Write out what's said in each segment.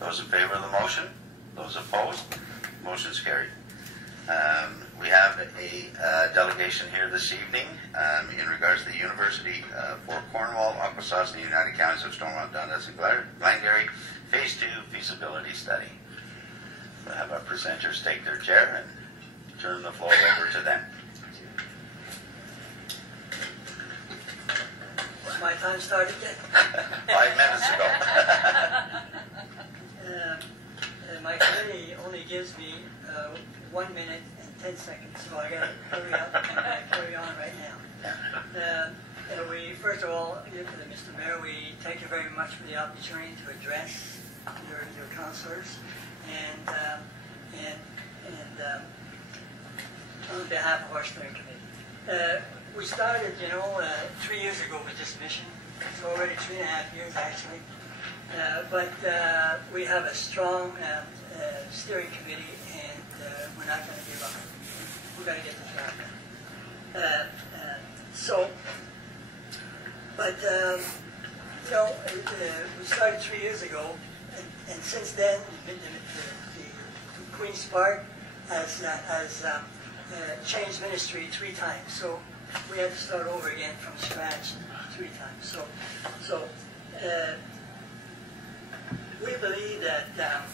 Those in favor of the motion? Those opposed? Motion is carried. We have a delegation here this evening in regards to the University for Cornwall, Oshaughnessy, United Counties of Stonewall, Dundas, and Glengarry Phase 2 Feasibility Study. We'll have our presenters take their chair and turn the floor over to them. Was my time started yet? 5 minutes ago. My committee only gives me 1 minute and 10 seconds, so I got to hurry up and carry on right now. First of all, Mr. Mayor, we thank you very much for the opportunity to address your councillors, and on behalf of our steering committee. We started, 3 years ago with this mission. It's already 3.5 years, actually. But we have a strong steering committee, and we're not going to give up. We're going to get the job done. We started 3 years ago, and since then, the Queen's Park has changed ministry 3 times. So we had to start over again from scratch 3 times. So we believe that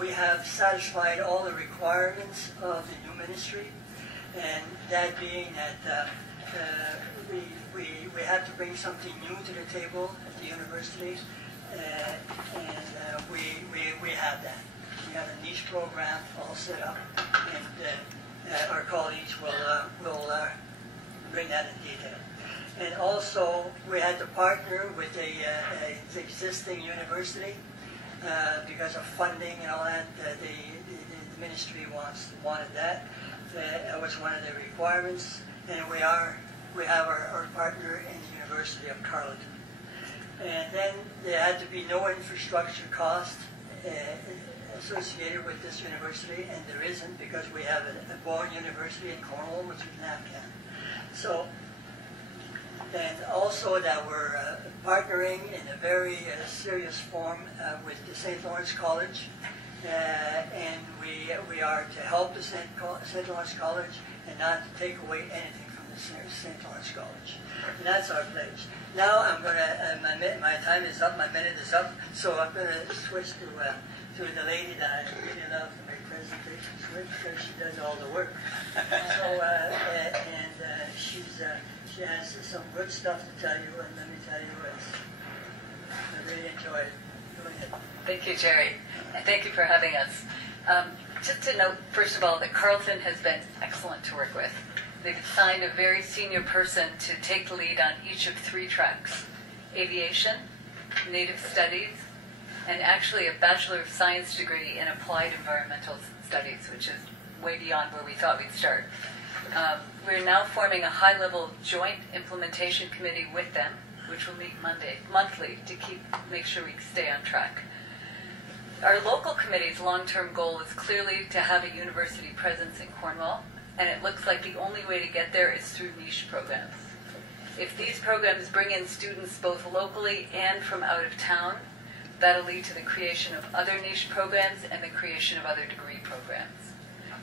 we have satisfied all the requirements of the new ministry, and that being that we have to bring something new to the table at the university, and we have that. We have a niche program all set up, and our colleagues will bring that in detail. And also, we had to partner with the existing university because of funding and all that. The ministry wanted that. That was one of the requirements. And we have our partner in the University of Carleton. And then there had to be no infrastructure cost associated with this university, and there isn't because we have a born university in Cornwall, which is NAVCAN. So, and also that we're partnering in a very serious form with the St. Lawrence College, and we are to help the St. Lawrence College and not to take away anything from the St. Lawrence College. And that's our pledge. Now I'm going to, my time is up, my minute is up, so I'm going to switch to the lady that I really love to make presentations with, because she does all the work. So, she has some good stuff to tell you, and let me tell you, I really enjoy it. Go ahead. Thank you, Jerry, and thank you for having us. Just to note, first of all, that Carleton has been excellent to work with. They've assigned a very senior person to take the lead on each of 3 tracks: aviation, native studies, and actually a Bachelor of Science degree in applied environmental studies, which is way beyond where we thought we'd start. We're now forming a high-level joint implementation committee with them, which will meet monthly to make sure we stay on track. Our local committee's long-term goal is clearly to have a university presence in Cornwall, and it looks like the only way to get there is through niche programs. If these programs bring in students both locally and from out of town, that'll lead to the creation of other niche programs and the creation of other degree programs.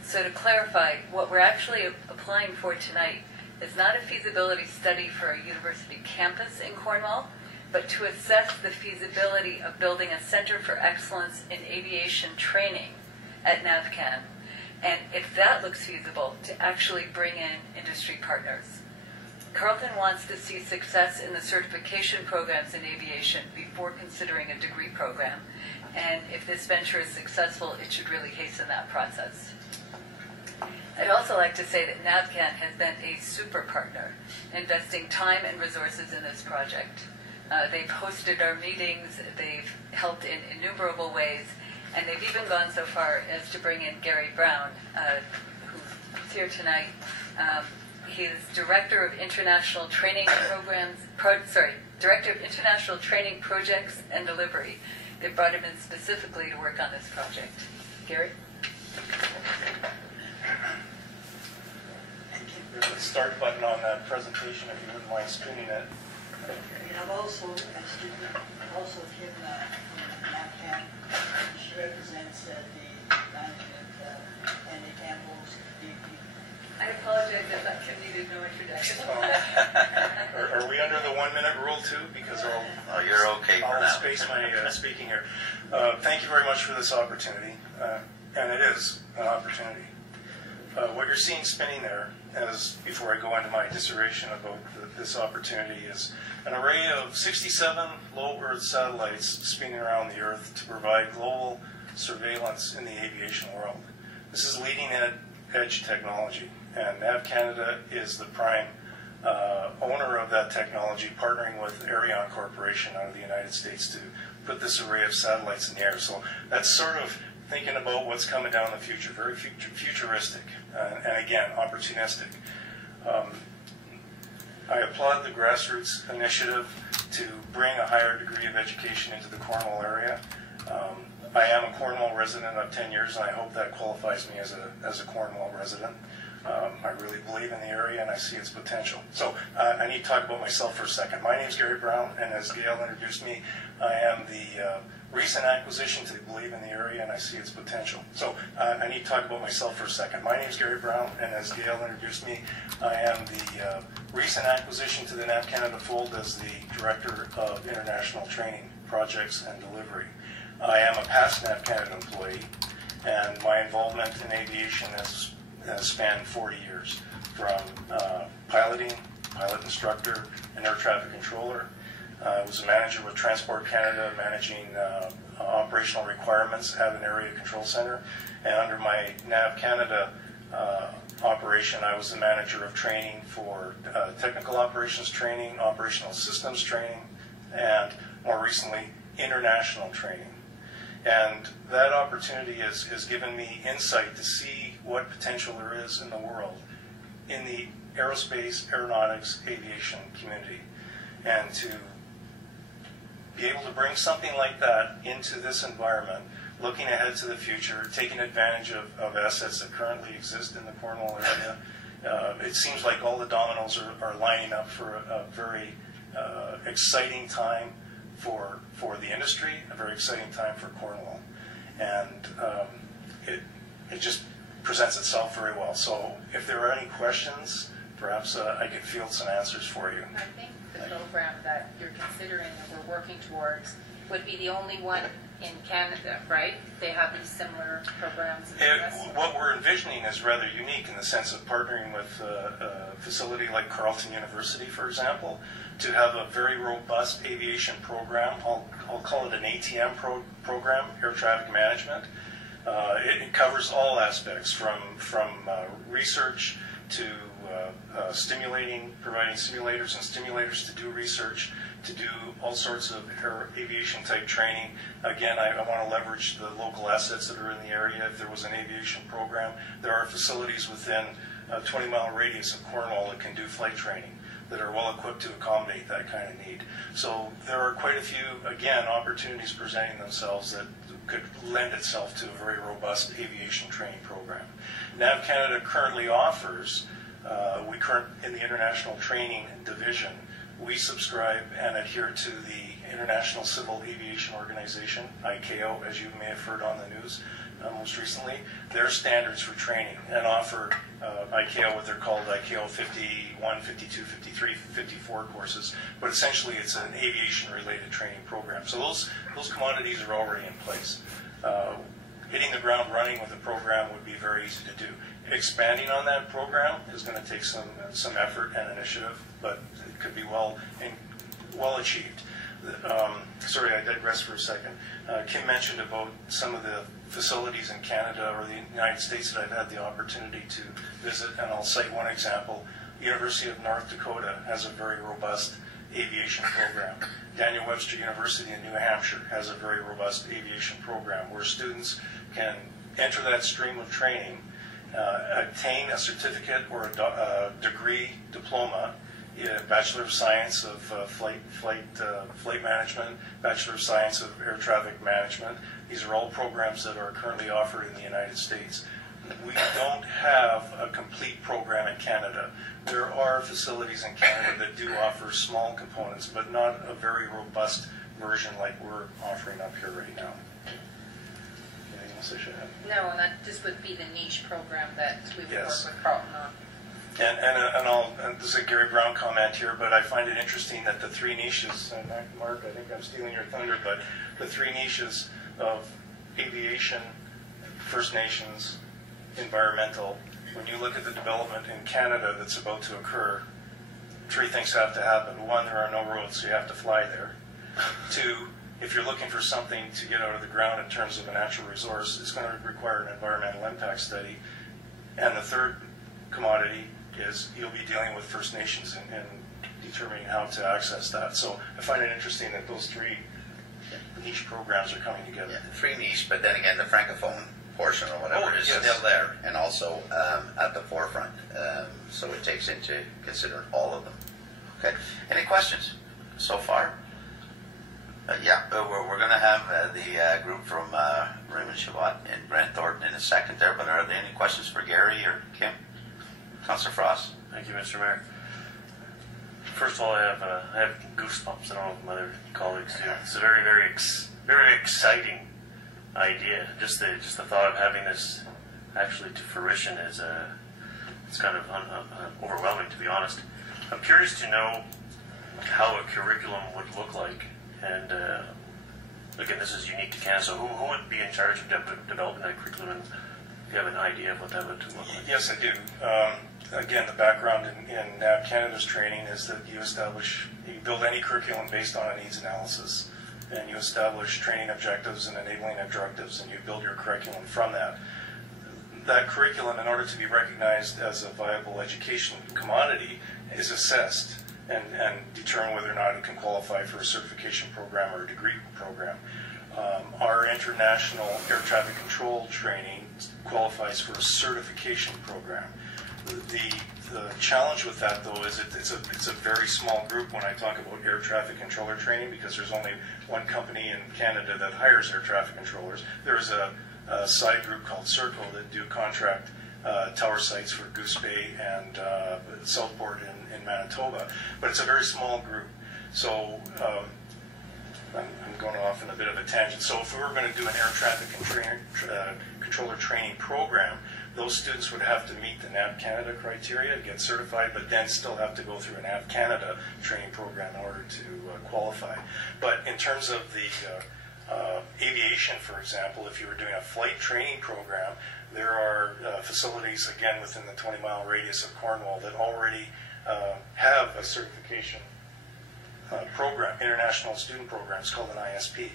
So to clarify, what we're actually applying for tonight is not a feasibility study for a university campus in Cornwall, but to assess the feasibility of building a Center for Excellence in Aviation Training at NAVCAN, and if that looks feasible, to actually bring in industry partners. Carleton wants to see success in the certification programs in aviation before considering a degree program, and if this venture is successful, it should really hasten that process. I'd also like to say that NAVCAN has been a super partner, investing time and resources in this project. They've hosted our meetings, they've helped in innumerable ways, and they've even gone so far as to bring in Gary Brown, who's here tonight. He's Director of International Training Programs, Director of International Training Projects and Delivery. They brought him in specifically to work on this project. Gary? There's a start button on that presentation if you wouldn't mind spinning it. We have also a student, also Kim from NAPCAN. She represents the management and the Campbell's DP. I apologize if that Kim needed no introduction. Are we under the 1 minute rule too? Because you're okay for now. I'll space my speaking here. Thank you very much for this opportunity, and it is an opportunity. What you're seeing spinning there, as before I go into my dissertation about this opportunity, is an array of 67 low Earth satellites spinning around the Earth to provide global surveillance in the aviation world. This is leading edge technology, and NAV Canada is the prime owner of that technology, partnering with Ariane Corporation out of the United States to put this array of satellites in the air. So that's sort of thinking about what's coming down the future, very futuristic, and again, opportunistic. I applaud the grassroots initiative to bring a higher degree of education into the Cornwall area. I am a Cornwall resident of 10 years, and I hope that qualifies me as a Cornwall resident. I really believe in the area, and I see its potential. So I need to talk about myself for a second. My name is Gary Brown, and as Gail introduced me, I am the recent acquisition to believe in the area, and I see its potential. So I need to talk about myself for a second. My name is Gary Brown, and as Gail introduced me, I am the recent acquisition to the NAV Canada fold as the Director of International Training, Projects, and Delivery. I am a past NAV Canada employee, and my involvement in aviation has spanned 40 years, from piloting, pilot instructor, and air traffic controller. I was a manager with Transport Canada, managing operational requirements at an area control center. And under my NAV Canada operation, I was the manager of training for technical operations training, operational systems training, and more recently, international training. And that opportunity has given me insight to see what potential there is in the world, in the aerospace, aeronautics, aviation community. And to be able to bring something like that into this environment, looking ahead to the future, taking advantage of assets that currently exist in the Cornwall area, it seems like all the dominoes are lining up for a very exciting time for the industry, a very exciting time for Cornwall. And it just presents itself very well. So if there are any questions, perhaps I could field some answers for you. I think the program that you're considering and we're working towards would be the only one in Canada, right? They have these similar programs in the US. What we're envisioning is rather unique in the sense of partnering with a facility like Carleton University, for example, to have a very robust aviation program. I'll call it an ATM program, air traffic management. It covers all aspects from research to providing simulators and stimulators to do research, to do all sorts of aviation type training. Again, I want to leverage the local assets that are in the area. If there was an aviation program, there are facilities within a 20-mile radius of Cornwall that can do flight training, that are well equipped to accommodate that kind of need. So there are quite a few, again, opportunities presenting themselves that could lend itself to a very robust aviation training program. NAV Canada currently offers, in the International Training Division, we subscribe and adhere to the International Civil Aviation Organization, ICAO, as you may have heard on the news most recently, their standards for training, and offer ICAO what they're called ICAO 51, 52, 53, 54 courses, but essentially it's an aviation-related training program. So those commodities are already in place. Hitting the ground running with a program would be very easy to do. Expanding on that program is going to take some effort and initiative, but it could be well achieved. Sorry, I digress for a second. Kim mentioned about some of the facilities in Canada or the United States that I've had the opportunity to visit, and I'll cite one example. University of North Dakota has a very robust aviation program. Daniel Webster University in New Hampshire has a very robust aviation program where students can enter that stream of training, obtain a certificate or a degree diploma, Bachelor of Science of Flight Management, Bachelor of Science of Air Traffic Management. These are all programs that are currently offered in the United States. we don't have a complete program in Canada. There are facilities in Canada that do offer small components, but not a very robust version like we're offering up here right now. Anything else I should have? No, and that just would be the niche program that we would Yes. work with Carlton on. And this is a Gary Brown comment here, but I find it interesting that the three niches, and Mark, I think I'm stealing your thunder, but the three niches of aviation, First Nations, environmental, when you look at the development in Canada that's about to occur, three things have to happen. One, there are no roads, so you have to fly there. Two, if you're looking for something to get out of the ground in terms of a natural resource, it's going to require an environmental impact study. And the third commodity is you'll be dealing with First Nations and determining how to access that. So I find it interesting that those three niche programs are coming together. Yeah, three niche, but then again, the francophone portion or whatever is yes. still there, and also at the forefront. So it takes into consider all of them. Okay. Any questions so far? We're going to have the group from Raymond Chabot and Brent Thornton in a second there, but are there any questions for Gary or Kim? Councillor Frost. Thank you, Mr. Mayor. First of all, I have goosebumps. I don't know if my other colleagues do. It's a very, very exciting idea. Just the thought of having this actually to fruition is it's kind of overwhelming, to be honest. I'm curious to know how a curriculum would look like, and again, this is unique to Canada. So who would be in charge of developing that curriculum? And do you have an idea of what that would look like? Yes, I do. Again, the background in NAV Canada's training is that you build any curriculum based on a needs analysis, and you establish training objectives and enabling objectives, and you build your curriculum from that. That curriculum, in order to be recognized as a viable education commodity, is assessed and determine whether or not it can qualify for a certification program or a degree program. Our international air traffic control training qualifies for a certification program. The challenge with that, though, is it's a very small group when I talk about air traffic controller training, because there's only one company in Canada that hires air traffic controllers. There's a side group called Circle that do contract tower sites for Goose Bay and Southport in Manitoba, but it's a very small group. So I'm going off in a bit of a tangent. So if we were going to do an air traffic controller training program, those students would have to meet the NAV Canada criteria to get certified, but then still have to go through a NAV Canada training program in order to qualify. But in terms of the aviation, for example, if you were doing a flight training program, there are facilities, again, within the 20-mile radius of Cornwall that already have a certification program, international student program. It's called an ISP.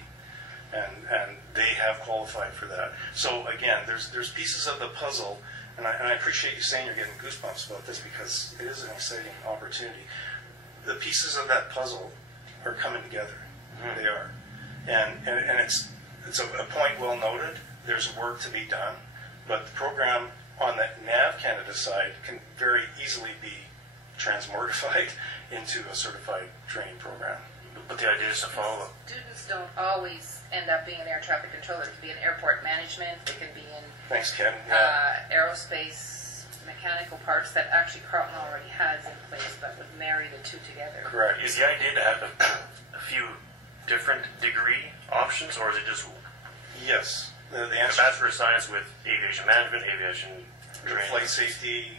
And they have qualified for that. So again, there's pieces of the puzzle, and I appreciate you saying you're getting goosebumps about this, because it is an exciting opportunity. The pieces of that puzzle are coming together. Mm-hmm. They are, and it's a point well noted. There's work to be done, but the program on the NAV Canada side can very easily be transmortified into a certified training program. But the idea is to follow up. Students don't always end up being an air traffic controller. It can be in airport management. It can be in Thanks, Ken. Aerospace mechanical parts that actually Carlton already has in place that would marry the two together. Correct. Is the idea to have a few different degree options, or is it just Yes. The a answer Bachelor of Science with aviation management, aviation training? flight safety,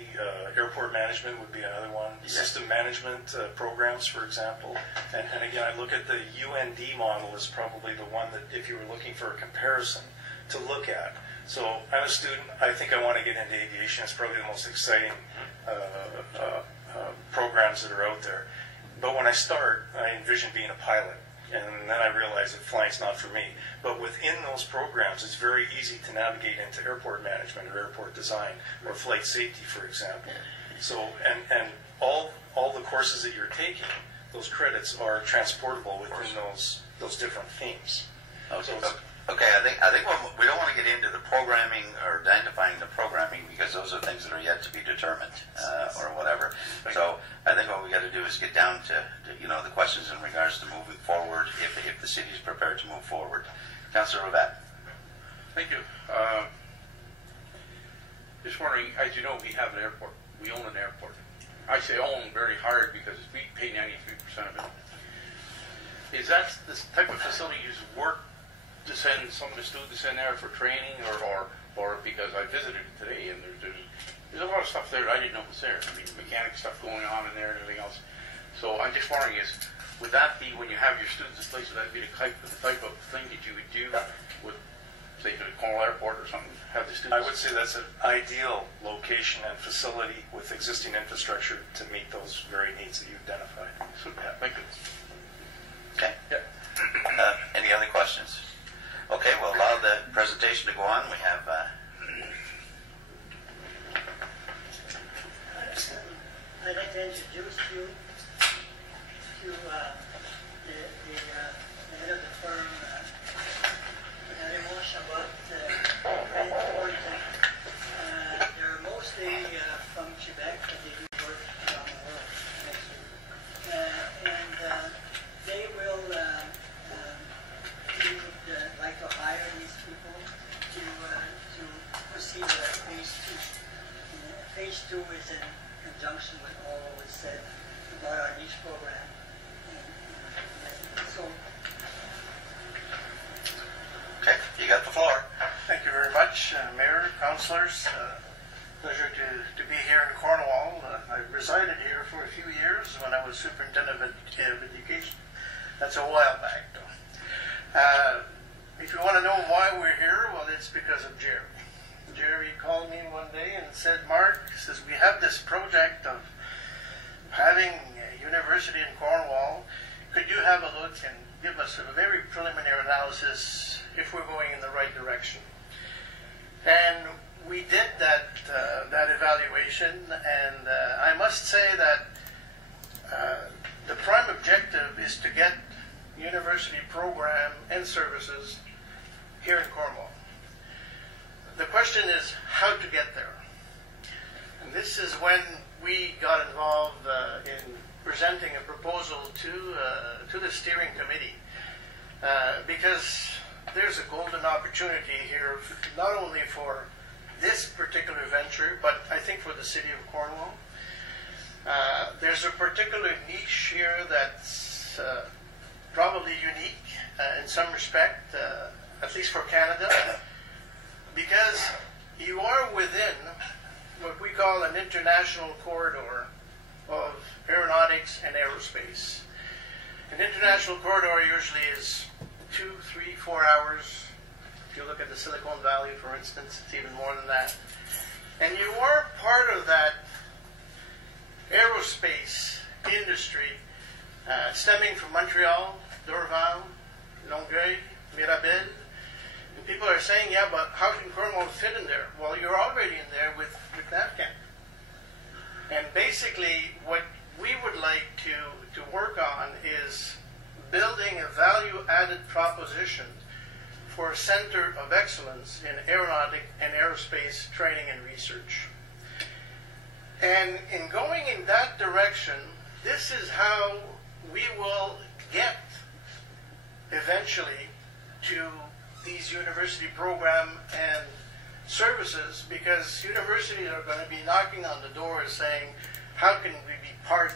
airport management would be another one. System management programs, for example. And again, I look at the UND model as probably the one that, if you were looking for a comparison, to look at. So I'm a student. I think I want to get into aviation. It's probably the most exciting programs that are out there. But when I start, I envision being a pilot. And then I realize that flying's not for me. But within those programs, it's very easy to navigate into airport management or airport design or flight safety, for example. So, and all the courses that you're taking, those credits are transportable within those different themes. Okay. So Okay, I think we don't want to get into the programming or identifying the programming, because those are things that are yet to be determined or whatever. So I think what we got to do is get down to the questions in regards to moving forward, if the city is prepared to move forward. Councillor Rabat. Thank you. Just wondering, as you know, we have an airport. We own an airport. I say own very hard because we pay 93% of it. Is that this type of facility you just work to send some of the students in there for training, or because I visited it today and there's a lot of stuff there that I didn't know was there. I mean, mechanic stuff going on in there and everything else. So I'm just wondering, would that be when you have your students in place? Would that be the type of thing that you would do with, say, the Cornwall Airport or something? Have the students? I would say that's an ideal location and facility with existing infrastructure to meet those very needs that you identified. So, yeah, thank you. Okay. Yeah. Any other questions? Okay, we'll allow the presentation to go on. We have I'd like to introduce you to the head of the firm, Elaine, about credit reporting. They're mostly from Quebec, but they do work around the world. And they will, we would like to hire these people to proceed with phase two. Phase two is in conjunction with all that was said about our niche program. So, okay. You got the floor. Thank you very much, Mayor, councillors. Pleasure to be here in Cornwall. I resided here for a few years when I was superintendent of education. That's a while back, though. If you want to know why we're here, well, it's because of Jerry. Jerry called me one day and said, Mark, says, we have this project of having a university in Cornwall. Could you have a look and give us a very preliminary analysis if we're going in the right direction? And we did that evaluation, and I must say that the prime objective is to get university program and services here in Cornwall. The question is how to get there. And this is when we got involved in presenting a proposal to the steering committee, because there's a golden opportunity here, not only for this particular venture, but I think for the city of Cornwall. There's a particular niche here that's probably unique in some respect, at least for Canada, because you are within what we call an international corridor of aeronautics and aerospace. An international corridor usually is 2, 3, 4 hours. If you look at the Silicon Valley, for instance, it's even more than that. And you are part of that aerospace industry stemming from Montreal, Dorval, Longueuil, Mirabel. And people are saying, yeah, but how can Cornwall fit in there? Well, you're already in there with NAVCAN. And basically, what we would like to work on is building a value-added proposition for a center of excellence in aeronautic and aerospace training and research. And in going in that direction, this is how we will get eventually to these university program and services, because universities are going to be knocking on the door saying, how can we be part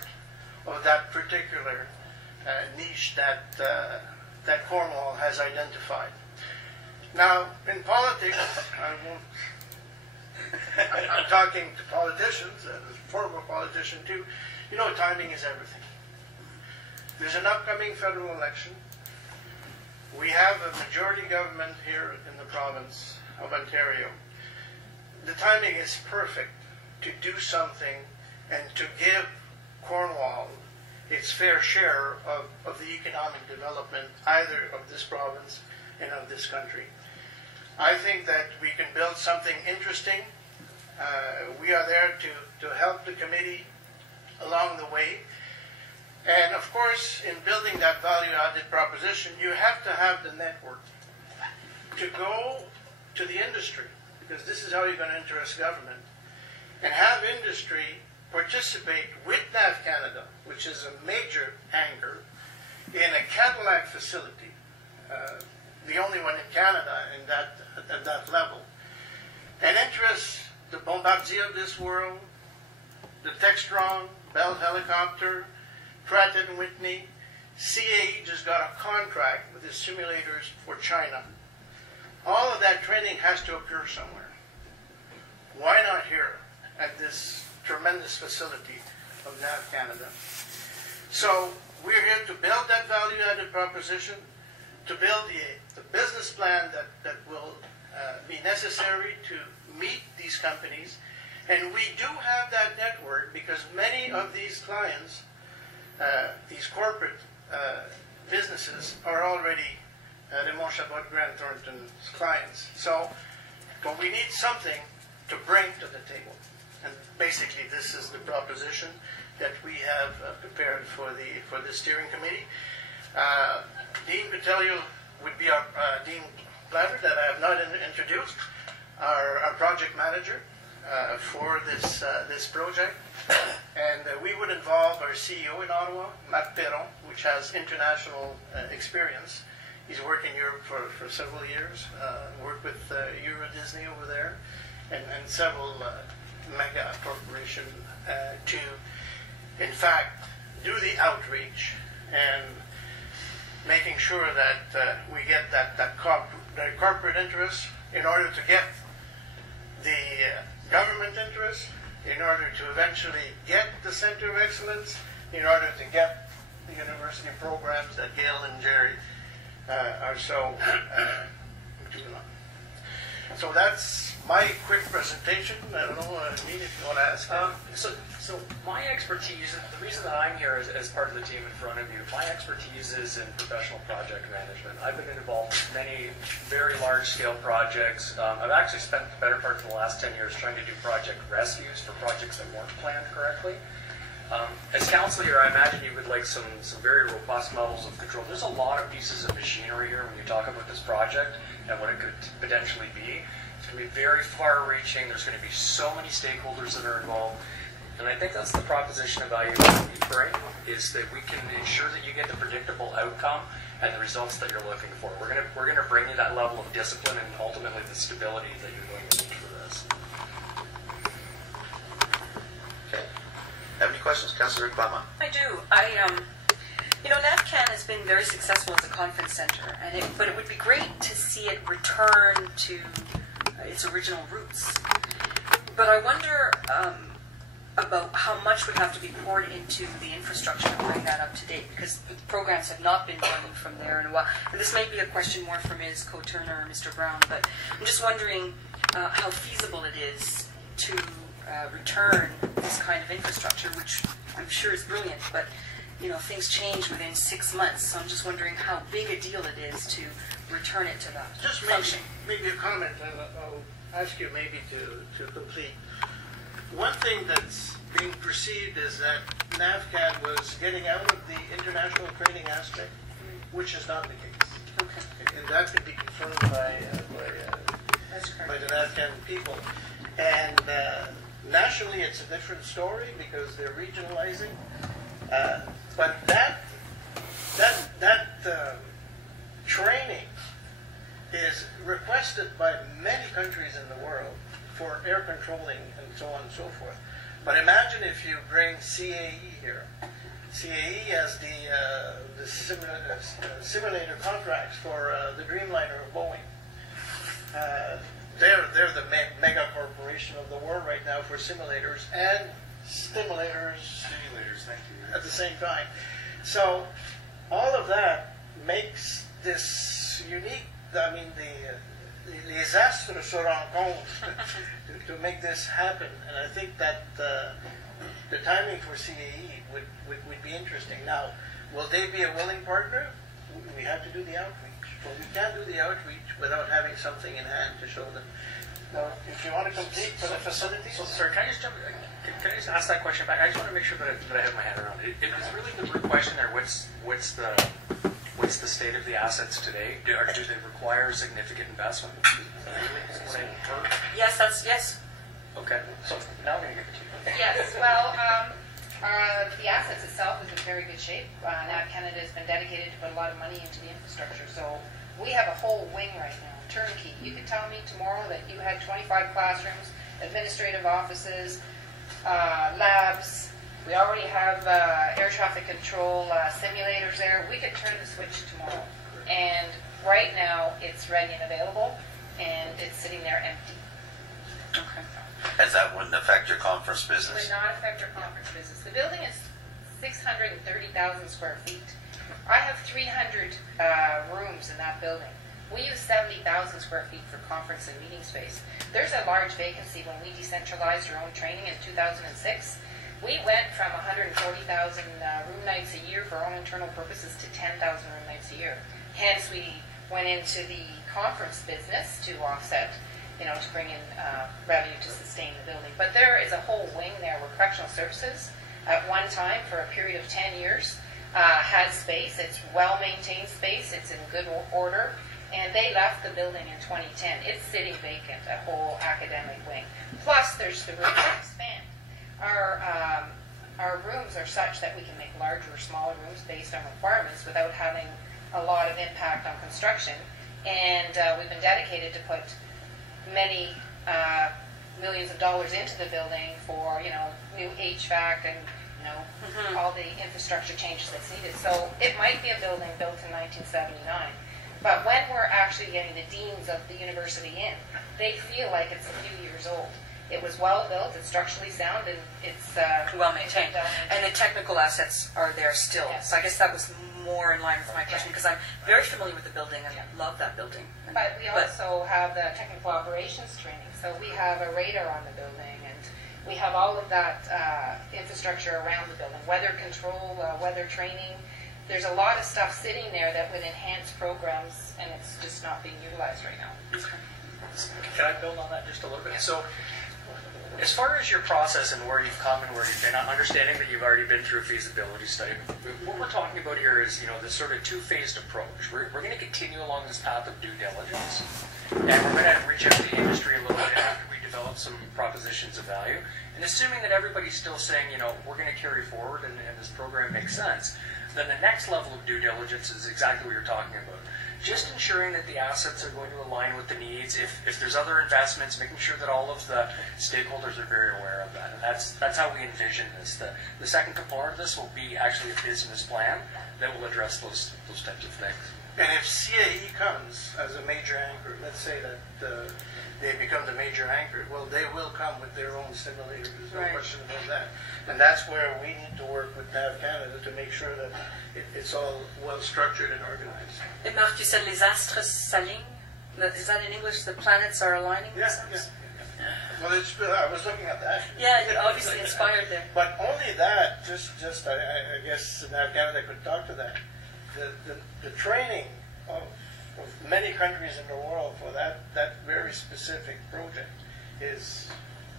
of that particular niche that Cornwall has identified. Now, in politics, I'm talking to politicians, and a former politician too, you know, timing is everything. There's an upcoming federal election. We have a majority government here in the province of Ontario. The timing is perfect to do something and to give Cornwall its fair share of the economic development, either of this province and of this country. I think that we can build something interesting. We are there to help the committee along the way. And of course, in building that value-added proposition, you have to have the network to go to the industry, because this is how you're going to interest government, and have industry participate with NAV Canada, which is a major anchor, in a Cadillac facility, the only one in Canada at that level, and interest the Bombardier of this world, the Textron, Bell Helicopter, Pratt & Whitney, CAE just got a contract with the simulators for China. All of that training has to occur somewhere. Why not here at this tremendous facility of NAV Canada? So we're here to build that value-added proposition, to build the business plan that will be necessary to meet these companies. And we do have that network because many of these clients, these corporate businesses, are already Raymond Chabot Grant Thornton's clients. So, but we need something to bring to the table. And basically this is the proposition that we have prepared for the steering committee. Dean Patelio would be our Dean Blatter, that I have not introduced, our project manager for this project. And we would involve our CEO in Ottawa, Matt Perron, which has international experience. He's worked in Europe for several years, worked with Euro Disney over there, and several mega corporations to, in fact, do the outreach and making sure that we get that corporate interest in order to get the government interest, in order to eventually get the Center of Excellence, in order to get the university programs that Gail and Jerry are so doing on. So that's my quick presentation. I don't know, Nina, if you want to ask. So my expertise, the reason that I'm here as part of the team in front of you, my expertise is in professional project management. I've been involved with many very large-scale projects. I've actually spent the better part of the last 10 years trying to do project rescues for projects that weren't planned correctly. As council here, I imagine you would like some very robust models of control. There's a lot of pieces of machinery here when you talk about this project and what it could potentially be. It's going to be very far-reaching. There's going to be so many stakeholders that are involved. And I think that's the proposition of value that we bring, is that we can ensure that you get the predictable outcome and the results that you're looking for. We're going to bring you that level of discipline and ultimately the stability that you're going to need for this. Okay. Have any questions, Councillor Klama? I do. NAVCAN has been very successful as a conference center, but it would be great to see it return to its original roots. But I wonder about how much would have to be poured into the infrastructure to bring that up to date, because the programs have not been running from there in a while. And this might be a question more for Ms. Coe-Turner or Mr. Brown, but I'm just wondering how feasible it is to return this kind of infrastructure, which I'm sure is brilliant, but things change within 6 months. So I'm just wondering how big a deal it is to return it to that function. Maybe a comment, and I'll ask you maybe to complete. One thing that's being perceived is that NAVCAN was getting out of the international trading aspect, which is not the case. Okay. And that could be confirmed by the NAVCAN people. And nationally, it's a different story because they're regionalizing. But that training is requested by many countries in the world for air controlling and so on and so forth. But imagine if you bring CAE here. CAE has the simulator contracts for the Dreamliner of Boeing. They're the mega corporation of the world right now for simulators and stimulators at the same time. So all of that makes this unique. I mean, les astres se rencontrent to make this happen, and I think that the timing for CAE would be interesting. Now, will they be a willing partner? We have to do the outreach, but we can't do the outreach without having something in hand to show them. Now, if you want to complete for the facilities. So, sir, can I just jump? Can I just ask that question back? I just want to make sure that I have my head around it. It is really the root question there. What's the state of the assets today? Do they require significant investment? Yes, yes. Okay, so now I'm going to give it to you. Yes, well, the assets itself is in very good shape. Nav Canada has been dedicated to put a lot of money into the infrastructure, so we have a whole wing right now, turnkey. You could tell me tomorrow that you had 25 classrooms administrative offices, labs. We already have air traffic control simulators there. We could turn the switch tomorrow. And right now, it's ready and available, and it's sitting there empty. Okay. As that wouldn't affect your conference It would business. not affect our conference business. The building is 630,000 square feet. I have 300 rooms in that building. We use 70,000 square feet for conference and meeting space. There's a large vacancy when we decentralized our own training in 2006. We went from 140,000 room nights a year for our own internal purposes to 10,000 room nights a year. Hence, we went into the conference business to offset, to bring in revenue to sustain the building. But there is a whole wing there where correctional services, at one time, for a period of 10 years, had space. It's well-maintained space. It's in good order. And they left the building in 2010. It's sitting vacant, a whole academic wing. Plus, there's the room to expand. Our rooms are such that we can make larger or smaller rooms based on requirements without having a lot of impact on construction. And we've been dedicated to put many millions of dollars into the building for, new HVAC and, all the infrastructure changes that's needed. So it might be a building built in 1979. But when we're actually getting the deans of the university in, they feel like it's a few years old. It was well built, it's structurally sound, and it's well maintained. And the technical assets are there still. Yes. So I guess that was more in line with my question, because I'm very familiar with the building and love that building. But we also have the technical operations training. So we have a radar on the building, and we have all of that infrastructure around the building, weather control, weather training. There's a lot of stuff sitting there that would enhance programs, and it's just not being utilized right now. Can I build on that just a little bit? So, as far as your process and where you've come and where you've been, understanding that you've already been through a feasibility study, what we're talking about here is, this sort of two-phased approach. We're going to continue along this path of due diligence, and we're going to reach out to the industry a little bit after we develop some propositions of value. And assuming that everybody's still saying, we're going to carry forward and this program makes sense, then the next level of due diligence is exactly what you're talking about. Just ensuring that the assets are going to align with the needs. If there's other investments, making sure that all of the stakeholders are very aware of that. And that's how we envision this. The second component of this will be actually a business plan that will address those types of things. And if CAE comes as a major anchor, let's say that they become the major anchor, well, they will come with their own simulator. There's no question about that. And that's where we need to work with NAV Canada to make sure that it's all well structured and organized. And Marc, you said les astres s'alignent. Is that in English? The planets are aligning themselves? Yeah. Well, I was looking at that. Yeah, you're obviously inspired there. But only that, I guess NAV Canada could talk to that. The training of many countries in the world for that very specific project is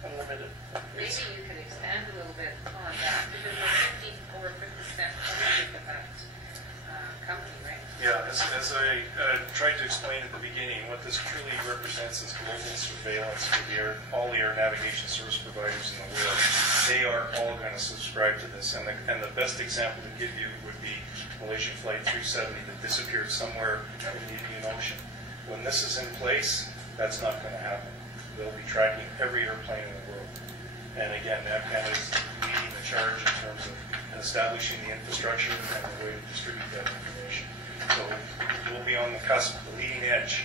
unlimited. Maybe you could expand a little bit on that, because we're 50% ownership of that company, right? Yeah, as I tried to explain at the beginning, what this truly represents is global surveillance for all the air navigation service providers in the world. They are all going to subscribe to this, and the best example to give you would be Malaysian Flight 370 that disappeared somewhere in the Indian Ocean. When this is in place, that's not going to happen. They'll be tracking every airplane in the world. And again, NAV Canada is leading the charge in terms of establishing the infrastructure and the way to distribute that information. So we'll be on the cusp, the leading edge.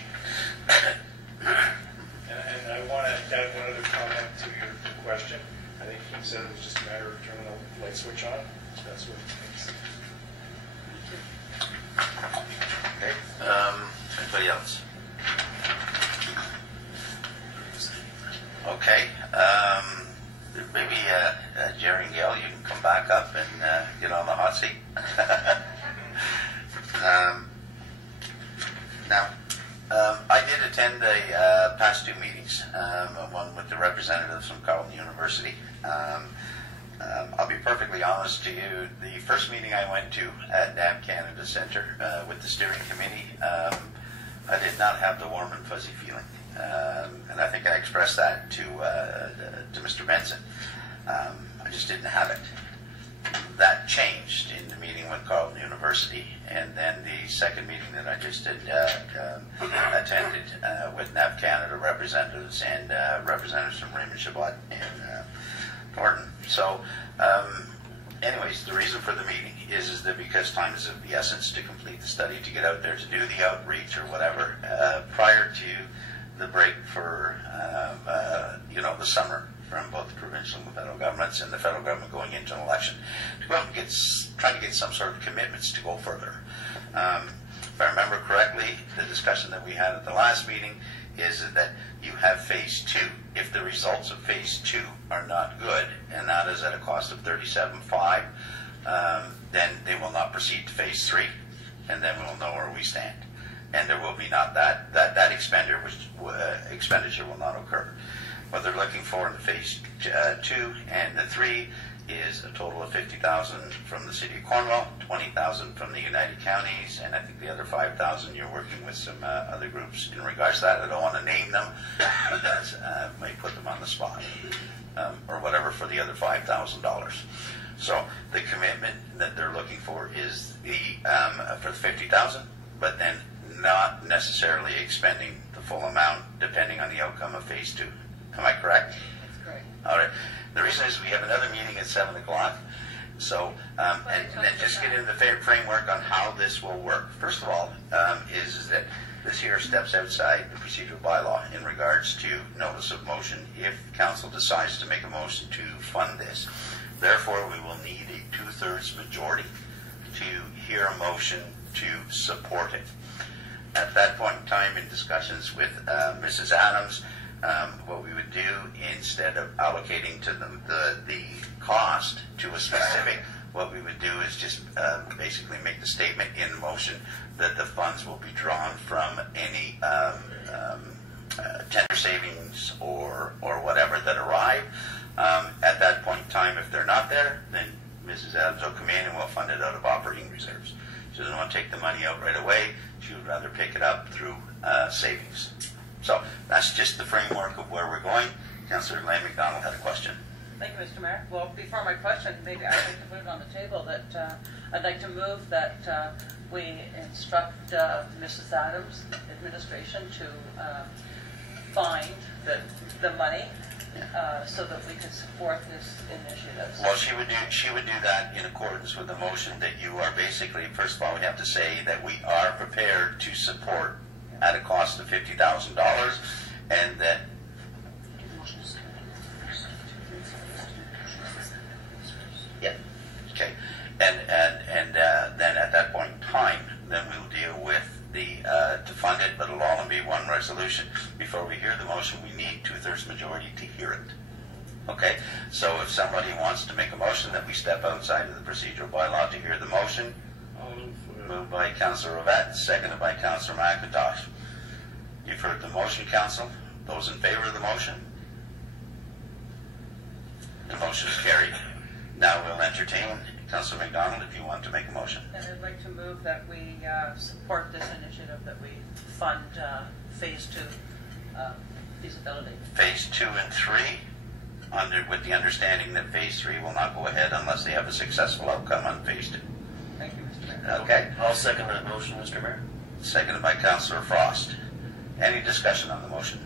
And I want to add one other comment to your question. I think he said it was just a matter of turning the light switch on. That's what it means. Okay. Anybody else? Okay. Maybe Jerry and Gail, you can come back up and get on the hot seat. Now, I did attend the past two meetings, one with the representatives from Carleton University. I'll be perfectly honest to you, the first meeting I went to at NAV Canada Centre with the steering committee, I did not have the warm and fuzzy feeling. And I think I expressed that to Mr. Benson. I just didn't have it. That changed in the meeting with Carleton University, and then the second meeting that I just attended with NAV Canada representatives. representatives and representatives from Raymond Chabot and Thornton. So, anyways, the reason for the meeting is that because time is of the essence to complete the study, to get out there to do the outreach or whatever, prior to the break for, the summer from both the provincial and the federal governments, and the federal government going into an election, to go out and try to get some sort of commitments to go further. If I remember correctly, the discussion that we had at the last meeting is that you have phase 2. If the results of phase 2 are not good, and that is at a cost of $37.5, then they will not proceed to phase 3, and then we'll know where we stand. And there will be not that expenditure will not occur. What they're looking for in phase 2 and the 3 is a total of $50,000 from the City of Cornwall, $20,000 from the United Counties, and I think the other $5,000 you're working with some other groups. In regards to that, I don't want to name them because I may put them on the spot or whatever for the other $5,000. So the commitment that they're looking for is for the $50,000, but then not necessarily expending the full amount depending on the outcome of phase 2. Am I correct? That's correct. All right. The reason is we have another meeting at 7 o'clock. So, and then just get into the framework on how this will work. First of all, is that this here steps outside the procedural bylaw in regards to notice of motion if council decides to make a motion to fund this. Therefore, we will need a 2/3 majority to hear a motion to support it. At that point in time, in discussions with Mrs. Adams, what we would do, instead of allocating to them the cost to a specific, what we would do is just basically make the statement in motion that the funds will be drawn from any tender savings or whatever that arrive. At that point in time, if they're not there, then Mrs. Adams will come in and we'll fund it out of operating reserves. She doesn't want to take the money out right away. She would rather pick it up through savings. So that's just the framework of where we're going. Councillor Elaine McDonald had a question. Thank you, Mr. Mayor. Well, before my question, maybe I'd like to put it on the table that I'd like to move that we instruct Mrs. Adams' administration to find the money so that we can support this initiative. Well, she would do that in accordance with the motion that you are basically, first of all, we have to say that we are prepared to support at a cost of $50,000, and that then at that point in time, then we'll deal with to fund it, but it'll all be one resolution. Before we hear the motion, we need 2/3 majority to hear it. Okay, so if somebody wants to make a motion that we step outside of the procedural bylaw to hear the motion, moved by Councillor Rovette, seconded by Councillor McIntosh. You've heard the motion, Council. Those in favor of the motion? The motion is carried. Now we'll entertain Councillor McDonald if you want to make a motion. And I'd like to move that we support this initiative, that we fund phase 2 feasibility. Phase 2 and 3, with the understanding that phase 3 will not go ahead unless they have a successful outcome on phase 2. Thank you, Mr. Mayor. Okay. I'll second that motion, Mr. Mayor. Seconded by Councillor Frost. Any discussion on the motion?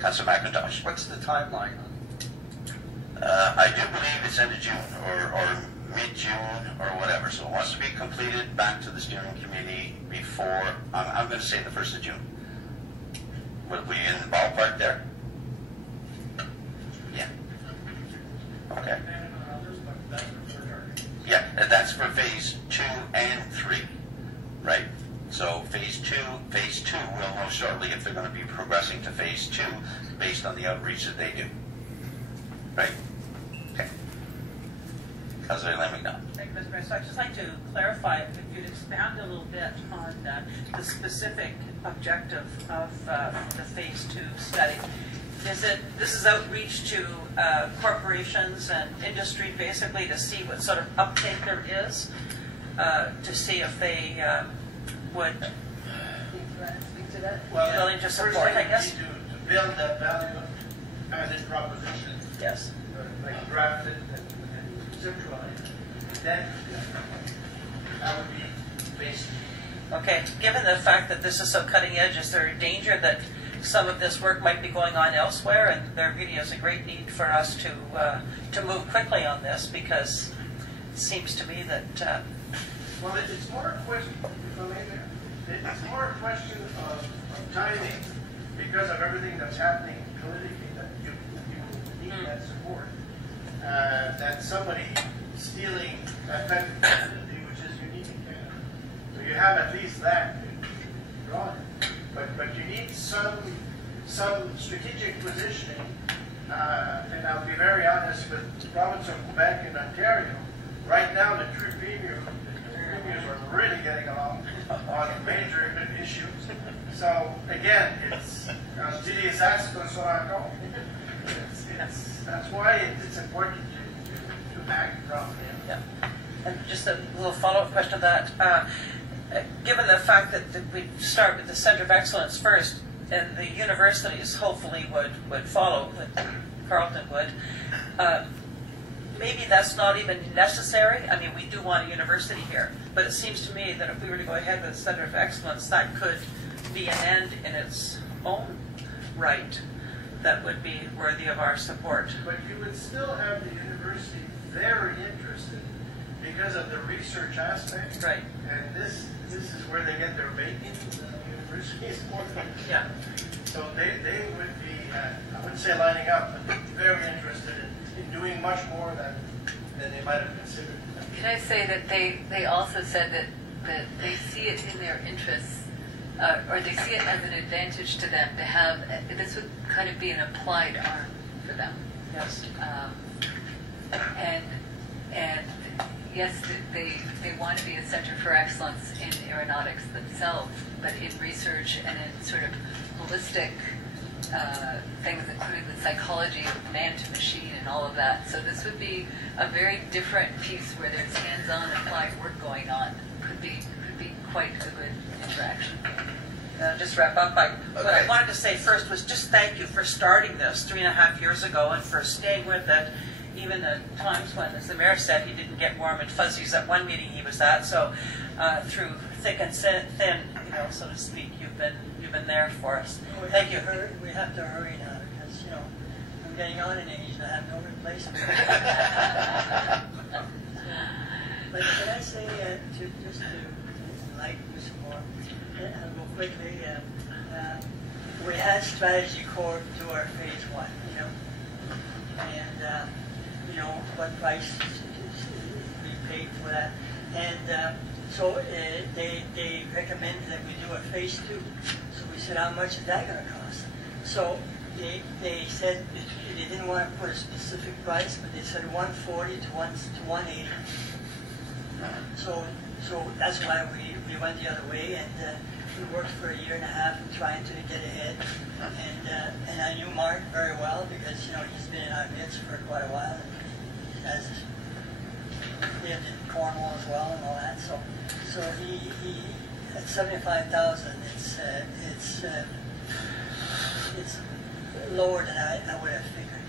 Councillor McIntosh. What's the timeline? I do believe it's end of June or mid-June or whatever. So it wants to be completed back to the steering committee before, I'm going to say the 1st of June. Would we in the ballpark there? Yeah. Okay. Yeah, and that's for phase 2 and 3, right? So phase 2 we'll know shortly if they're going to be progressing to phase 2 based on the outreach that they do. Right? Okay. Councillor Elaine McDonald. Thank you, Mr. Mayor. So I'd just like to clarify, if you'd expand a little bit on the specific objective of the phase 2 study. This is outreach to corporations and industry basically to see what sort of uptake there is, to see if they would Speak to that? Well, willing to first support, thing I guess. we need to build that value added proposition, Yes. like draft it and conceptualize it. Then that would be basic. Okay. Given the fact that this is so cutting edge, is there a danger that some of this work might be going on elsewhere, and there really is a great need for us to move quickly on this, because it seems to me that Well, it's more a question, if I may, Mayor. It's more a question of timing, because of everything that's happening politically, that you need that support. That somebody stealing that type of facility, which is unique in Canada. So you have at least that to draw on. But you need some strategic positioning. And I'll be very honest, with the province of Quebec and Ontario, right now the two premiers are really getting along on major issues. So again, it's that's why it's important to act promptly. Yeah. And just a little follow-up question to that. Given the fact that we start with the Centre of Excellence first, and the universities hopefully would follow, that Carleton would, maybe that's not even necessary. I mean, we do want a university here, but it seems to me that if we were to go ahead with the Centre of Excellence, that could be an end in its own right that would be worthy of our support. But you would still have the university very interested because of the research aspect. Right. And this is where they get their bacon, the universities more than. Yeah. So they would be, I wouldn't say lining up, but very interested in doing much more than they might have considered. Can I say that they also said that they see it in their interests, or they see it as an advantage to them to have, this would kind of be an applied arm for them. Yes. And yes, they want to be a center for excellence in aeronautics themselves, but in research and in sort of holistic things, including the psychology of man to machine and all of that. So this would be a very different piece where there's hands-on applied work going on. Could be quite a good interaction. Just wrap up. What I wanted to say first was just thank you for starting this 3.5 years ago and for staying with it, even at times when, as the mayor said, he didn't get warm and fuzzies at one meeting he was at. So through thick and thin, so to speak, you've been there for us. Thank you. We have to hurry now because I'm getting on in age and I have no replacement. But can I say just to enlighten you some more, I'll go quickly. We had strategy core to our phase 1, and what price we paid for that, and so they recommended that we do a phase 2. So we said, how much is that going to cost? So they said they didn't want to put a specific price, but they said 140 to 180. So that's why we went the other way, and we worked for 1.5 years trying to get ahead. And I knew Mark very well because he's been in our midst for quite a while. And he has lived in Cornwall as well and all that. So he at 75,000, it's lower than I would have figured.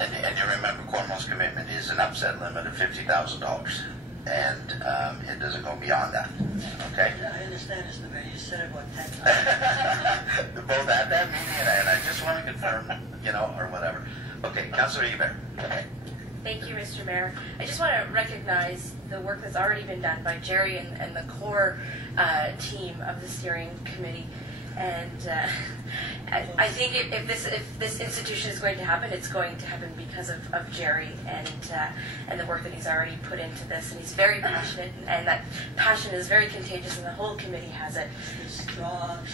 And you remember Cornwall's commitment is an upset limit of $50,000. And it doesn't go beyond that. Okay? Yeah, I understand, Mr. Mayor. You said it about 10 times. Both at that meeting, and I just want to confirm, or whatever. Okay, Councillor E Mac. Okay. Thank you, Mr. Mayor. I just want to recognize the work that's already been done by Jerry and the core team of the steering committee. And I think if this institution is going to happen, it's going to happen because of Jerry and the work that he's already put into this. And he's very passionate, and that passion is very contagious, and the whole committee has it. Strong.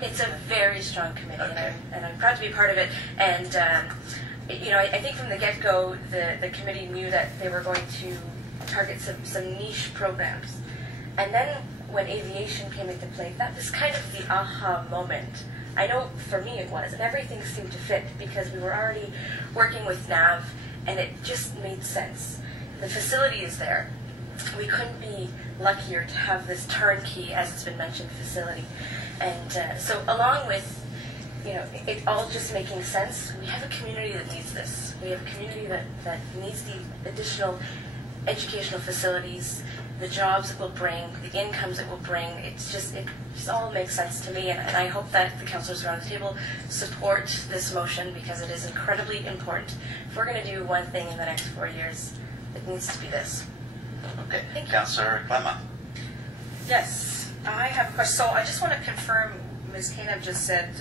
It's a very strong committee, Okay. and I'm proud to be part of it. And I think from the get-go, the committee knew that they were going to target some niche programs, and then when aviation came into play, that was kind of the aha moment. I know for me it was, and everything seemed to fit because we were already working with NAV, and it just made sense. The facility is there. We couldn't be luckier to have this turnkey, as it's been mentioned, facility. And so along with, it all just making sense, we have a community that needs this. We have a community that needs the additional educational facilities, the jobs it will bring, the incomes it will bring. It just all makes sense to me, and I hope that the councillors around the table support this motion because it is incredibly important. If we're going to do one thing in the next 4 years, it needs to be this. Okay, Councillor Clement. Yes, I have a question. So I just want to confirm, Ms. Canab just said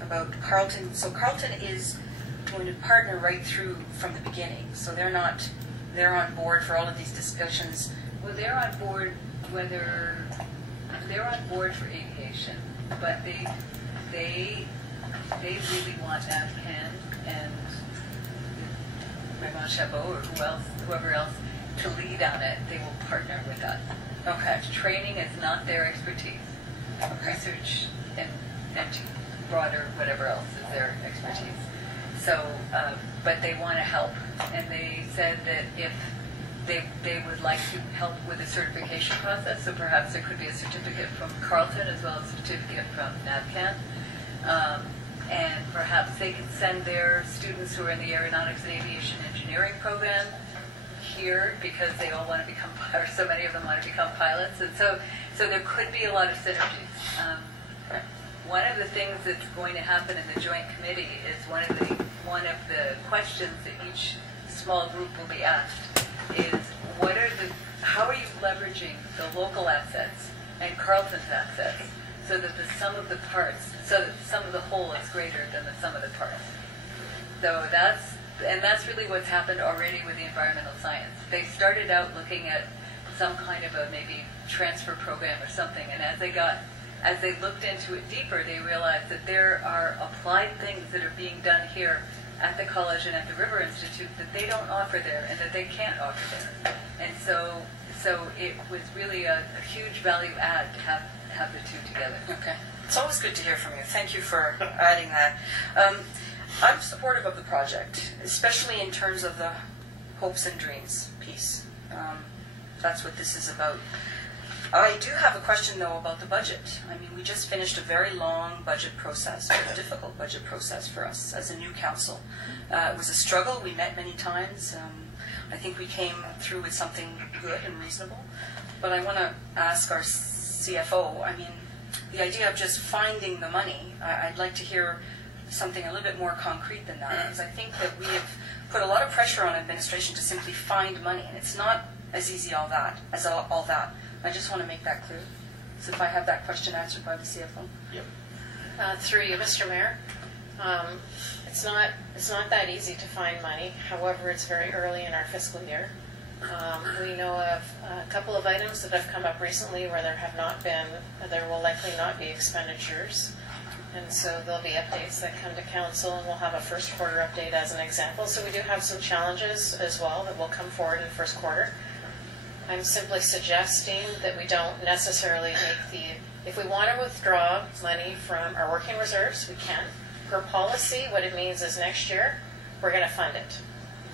about Carleton. So Carleton is going to partner right through from the beginning. So they're on board for all of these discussions. Well, they're on board they're on board for aviation, but they really want NAVCAN and Raymond Chabot or whoever else to lead on it. They will partner with us. Okay. Training is not their expertise. Research and broader whatever else is their expertise. So, but they want to help, and they said that if they would like to help with the certification process, so perhaps there could be a certificate from Carleton as well as a certificate from NAVCAN, and perhaps they could send their students who are in the aeronautics and aviation engineering program here because they all want to become, or so many of them want to become pilots, and so there could be a lot of synergies. One of the things that's going to happen in the joint committee is one of the questions that each small group will be asked is how are you leveraging the local assets and Carleton's assets so that the sum of the parts, so that the sum of the whole is greater than the sum of the parts. So that's really what's happened already with the environmental science. They started out looking at some kind of a maybe transfer program or something, and as they looked into it deeper, they realized that there are applied things that are being done here at the college and at the River Institute that they don't offer there and that they can't offer there. And so it was really a huge value add to have the two together. Okay. It's always good to hear from you. Thank you for adding that. I'm supportive of the project, especially in terms of the hopes and dreams piece. That's what this is about. I do have a question, though, about the budget. I mean, we just finished a very long budget process, a difficult budget process for us as a new council. It was a struggle. We met many times. I think we came through with something good and reasonable. But I want to ask our CFO, I mean, the idea of just finding the money, I'd like to hear something a little bit more concrete than that, because I think that we have put a lot of pressure on administration to simply find money, and it's not as easy all that. I just want to make that clear. So if I have that question answered by the CFO. Yep. Through you, Mr. Mayor. It's not that easy to find money. However, it's very early in our fiscal year. We know of a couple of items that have come up recently where there will likely not be expenditures. And so there'll be updates that come to council, and we'll have a first quarter update as an example. So we do have some challenges as well that will come forward in the first quarter. I'm simply suggesting that we don't necessarily if we want to withdraw money from our working reserves, we can. Per policy, what it means is next year, we're going to fund it.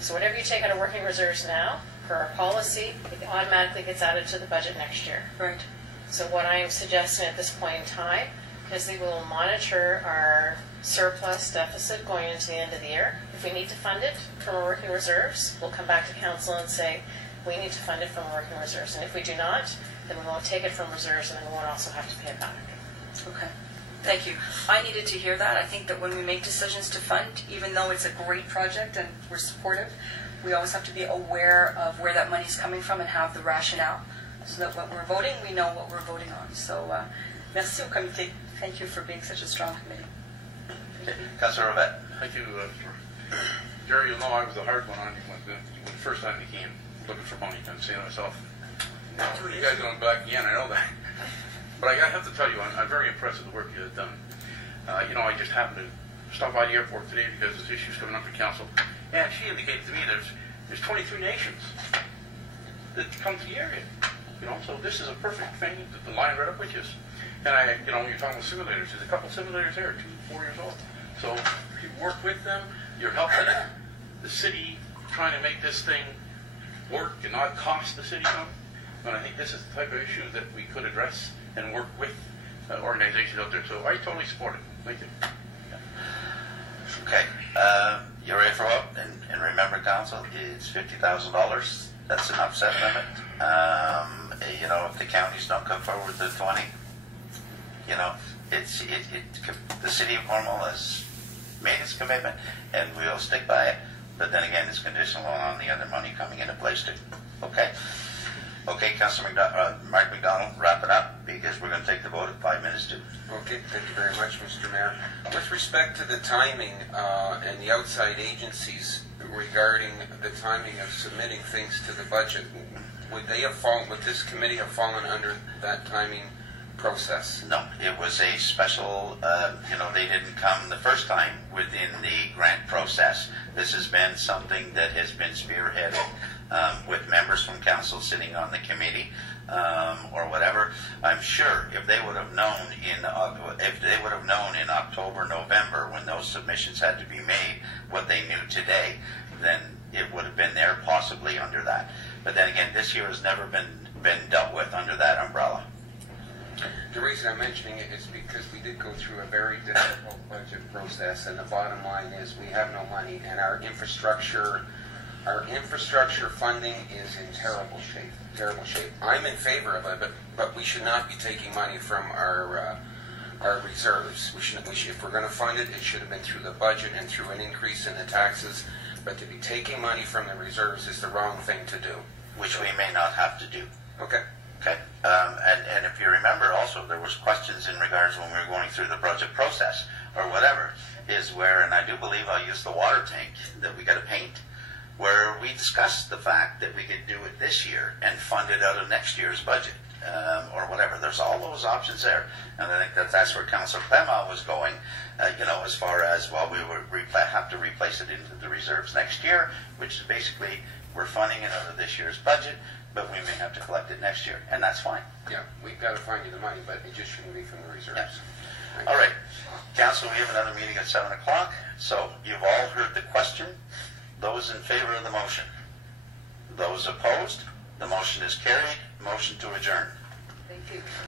So whatever you take out of working reserves now, per our policy, it automatically gets added to the budget next year. Right. So what I am suggesting at this point in time is that we will monitor our surplus deficit going into the end of the year. If we need to fund it from our working reserves, we'll come back to council and say, we need to fund it from our working reserves. And if we do not, then we won't take it from reserves, and then we won't also have to pay it back. Okay. Thank you. I needed to hear that. I think that when we make decisions to fund, even though it's a great project and we're supportive, we always have to be aware of where that money's coming from and have the rationale, so that when we're voting, we know what we're voting on. So, merci au comité. Thank you for being such a strong committee. Councillor Robert. Thank you, Jerry. You know I was a hard one on you when the first time you came looking for money. I'm saying to myself, you guys going back again, I know that. But I have to tell you, I'm very impressed with the work you have done. I just happened to stop by the airport today because this issue's coming up for council, and she indicated to me there's 23 nations that come to the area. So this is a perfect thing to line right up with you. And you're talking about simulators. There's a couple of simulators there, 2 4 years old. So you work with them. You're helping the city trying to make this thing work and not cost the city something. And I think this is the type of issue that we could address and work with organizations out there. So I totally support it. Thank you. Okay. You're ready for what? And remember, council, it's $50,000. That's an upset limit. you know, if the counties don't come forward with the 20, you know, the city of Cornwall has made its commitment, and we'll stick by it. But then again, it's conditional on the other money coming into place too. Okay? Okay, Councilor Mark McDonald, wrap it up, because we're going to take the vote at 5 minutes to. Okay, thank you very much, Mr. Mayor. With respect to the timing and the outside agencies regarding the timing of submitting things to the budget, would this committee have fallen under that timing process? No, it was a special, you know, they didn't come the first time within the grant process. This has been something that has been spearheaded with members from council sitting on the committee or whatever. I'm sure if they would have known in October, November, when those submissions had to be made, what they knew today, then it would have been there possibly under that. But then again, this year has never been dealt with under that umbrella. The reason I'm mentioning it is because we did go through a very difficult budget process, and the bottom line is we have no money, and our infrastructure funding is in terrible shape. I'm in favor of it, but we should not be taking money from our reserves. If we're going to fund it, it should have been through the budget and through an increase in the taxes. But to be taking money from the reserves is the wrong thing to do. Which we may not have to do. Okay. Okay. And if you remember also, there was questions in regards when we were going through the budget process or whatever, is where, and I do believe I'll use the water tank that we got to paint, where we discussed the fact that we could do it this year and fund it out of next year's budget or whatever. There's all those options there. And I think that's where Councillor Clement was going, you know, as far as, well, we would have to replace it into the reserves next year, which is basically we're funding it out of this year's budget, but we may have to collect it next year, and that's fine. Yeah, we've got to find you the money, but it just shouldn't be from the reserves. Yeah. All right. Council, we have another meeting at 7 o'clock, so you've all heard the question. Those in favor of the motion? Those opposed? The motion is carried. Motion to adjourn. Thank you.